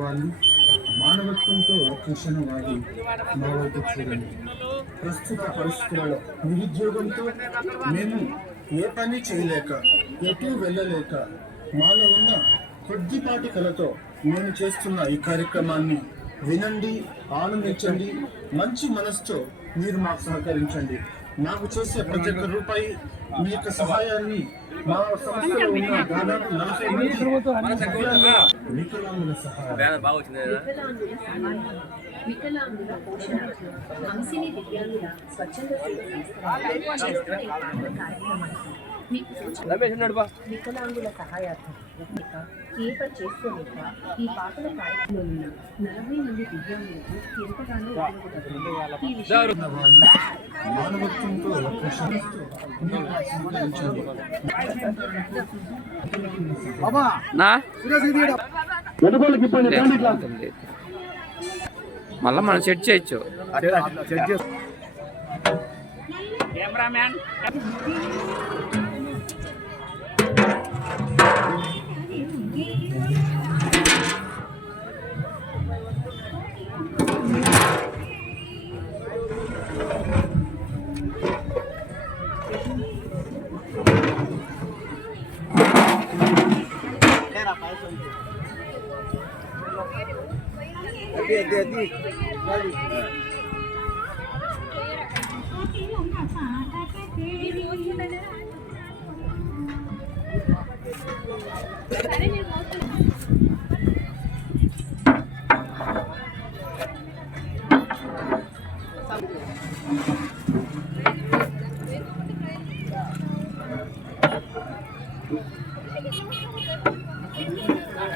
వాళ్ళు మానవత్వంతో క్షణవాది మా వైపు చూడండి. ప్రస్తుత పరిస్థితులలో నిరుద్యోగంతో మేము ఏ పని చేయలేక ఎటు వెళ్ళలేక మాలో ఉన్న కొద్దిపాటి కలతో నేను చేస్తున్న ఈ కార్యక్రమాన్ని వినండి ఆనందించండి మంచి మనసుతో మీరు మాకు సహకరించండి. నాకు చేసే ప్రతి ఒక్క రూపాయి మీ యొక్క సహాయాన్ని మా సంస్థలో ఉన్న దాదాపు నలభై వికలాంగుల వికలాంగుల పోషణ హంసిని దివ్యాంగుల స్వచ్ఛంద సేవ సంస్థ చేస్తున్న వికలాంగుల సహాయార్థం కేపర్ చేసుకోలేక ఈ పాటల కార్యక్రమంలో నలభై మంది దివ్యాంగులకు ఎంతగానో మనం సెట్ చేయొచ్చు. Cameraman. Aqui, aqui, aqui.